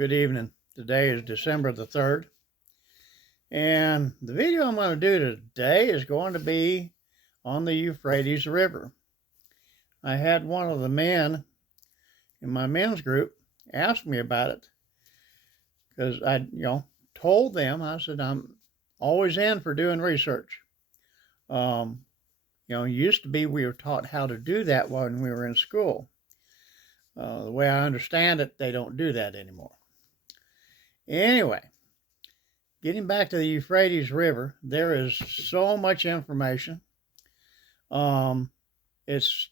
Good evening. Today is December the 3rd. And the video I'm going to do today is going to be on the Euphrates River. I had one of the men in my men's group ask me about it because I, told them, I said, I'm always in for doing research. Used to be we were taught how to do that when we were in school. The way I understand it, they don't do that anymore. Anyway, getting back to the Euphrates River, there is so much information. It's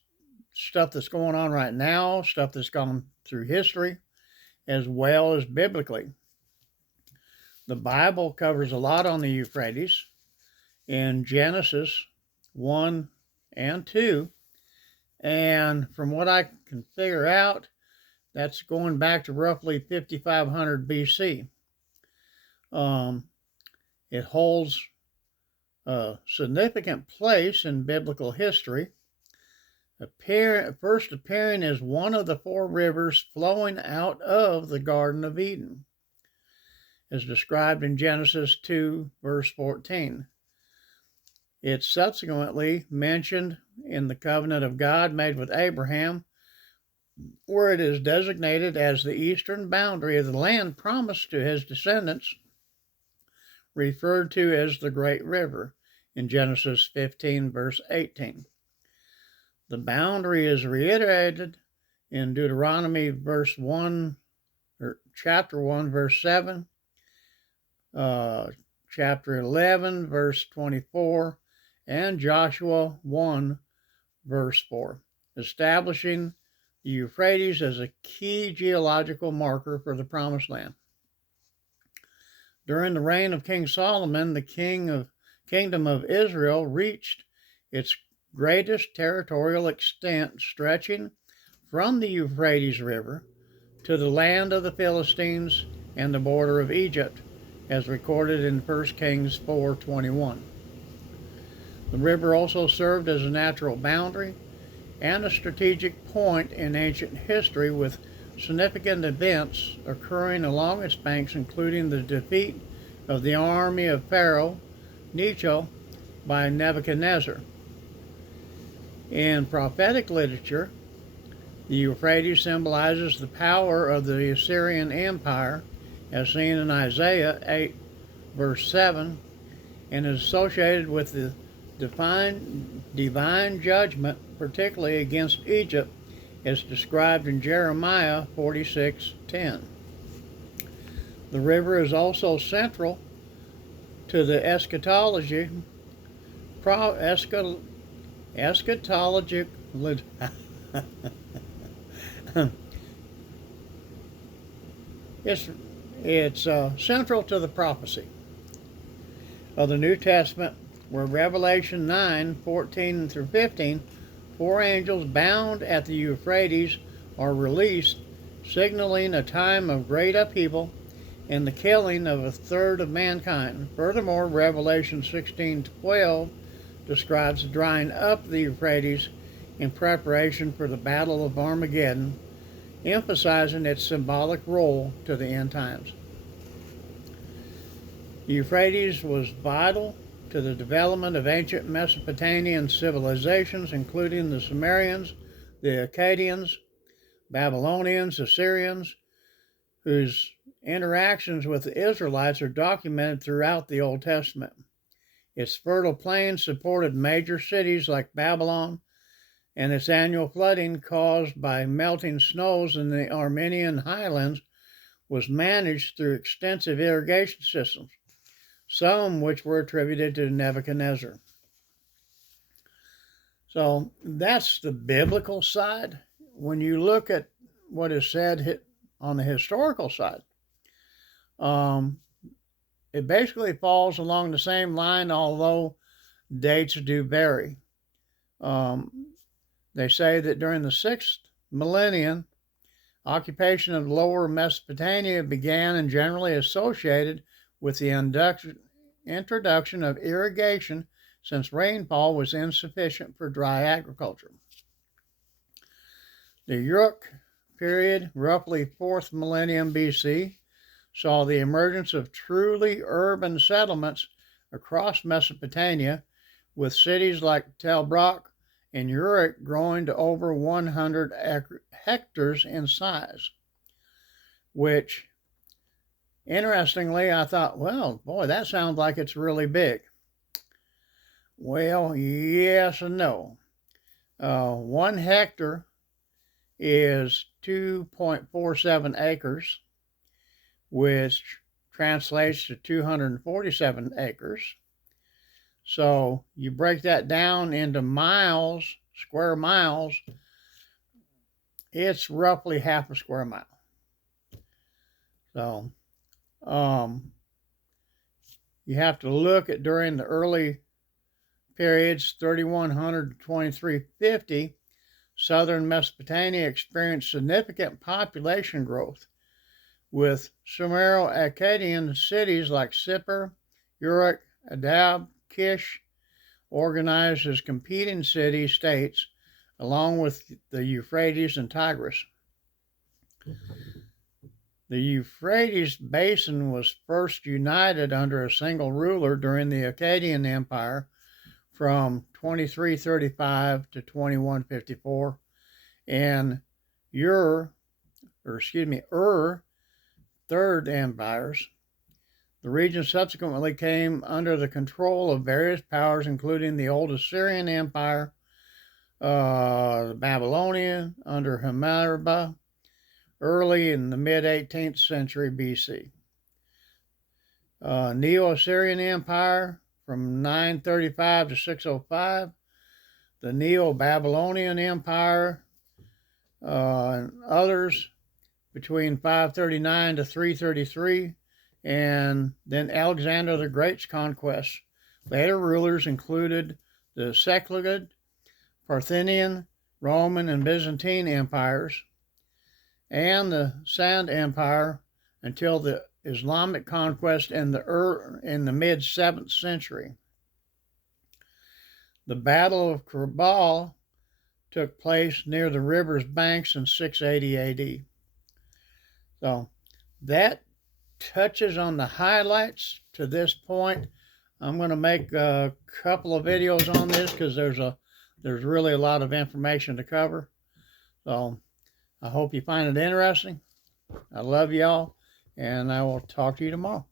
stuff that's going on right now, stuff that's gone through history, as well as biblically. The Bible covers a lot on the Euphrates in Genesis 1 and 2. And from what I can figure out, that's going back to roughly 5500 BC. It holds a significant place in biblical history, first appearing as one of the four rivers flowing out of the Garden of Eden, as described in Genesis 2, verse 14. It's subsequently mentioned in the covenant of God made with Abraham, where it is designated as the eastern boundary of the land promised to his descendants, referred to as the Great River in Genesis 15, verse 18. The boundary is reiterated in Deuteronomy chapter 1, verse 7, chapter 11, verse 24, and Joshua 1, verse 4, establishing the Euphrates as a key geological marker for the Promised Land. During the reign of King Solomon, the kingdom of Israel reached its greatest territorial extent, stretching from the Euphrates River to the land of the Philistines and the border of Egypt, as recorded in 1 Kings 4:21. The river also served as a natural boundary and a strategic point in ancient history, with significant events occurring along its banks, including the defeat of the army of Pharaoh Necho by Nebuchadnezzar. In prophetic literature, the Euphrates symbolizes the power of the Assyrian Empire, as seen in Isaiah 8, verse 7, and is associated with the divine judgment, particularly against Egypt, as described in Jeremiah 46:10. The river is also central to the eschatologic it's central to the prophecy of the New Testament, where Revelation 9:14 through 15, four angels bound at the Euphrates are released, signaling a time of great upheaval and the killing of a third of mankind. Furthermore, Revelation 16:12 describes the drying up of the Euphrates in preparation for the Battle of Armageddon, emphasizing its symbolic role to the end times. The Euphrates was vital to the development of ancient Mesopotamian civilizations, including the Sumerians, the Akkadians, Babylonians, Assyrians, whose interactions with the Israelites are documented throughout the Old Testament. Its fertile plains supported major cities like Babylon, and its annual flooding caused by melting snows in the Armenian highlands was managed through extensive irrigation systems, some which were attributed to Nebuchadnezzar. So that's the biblical side. When you look at what is said on the historical side, it basically falls along the same line, although dates do vary. They say that during the 6th millennium, occupation of Lower Mesopotamia began and generally associated with the introduction of irrigation, since rainfall was insufficient for dry agriculture. The Uruk period, roughly 4th millennium BC, saw the emergence of truly urban settlements across Mesopotamia, with cities like Tel Brak and Uruk growing to over 100 hectares in size, which, interestingly, I thought, well, boy, that sounds like it's really big. Well, yes and no. 1 hectare is 2.47 acres, which translates to 247 acres. So you break that down into miles, square miles, it's roughly half a square mile. So you have to look at during the early periods, 3100 to 2350, southern Mesopotamia experienced significant population growth, with Sumero-Akkadian cities like Sippar, Uruk, Adab, Kish organized as competing city-states along with the Euphrates and Tigris. The Euphrates basin was first united under a single ruler during the Akkadian Empire from 2335 to 2154, and Third Empires. The region subsequently came under the control of various powers, including the old Assyrian Empire, the Babylonian under Hammurabi, early in the mid-18th century BC. Neo-Assyrian Empire from 935 to 605, the Neo-Babylonian Empire, and others between 539 to 333, and then Alexander the Great's conquests. Later rulers included the Seleucid, Parthian, Roman, and Byzantine empires, and the Sand Empire until the Islamic conquest in the mid-7th century. The Battle of Kerbal took place near the river's banks in 680 AD. So that touches on the highlights to this point. I'm going to make a couple of videos on this because there's really a lot of information to cover. So I hope you find it interesting. I love y'all, and I will talk to you tomorrow.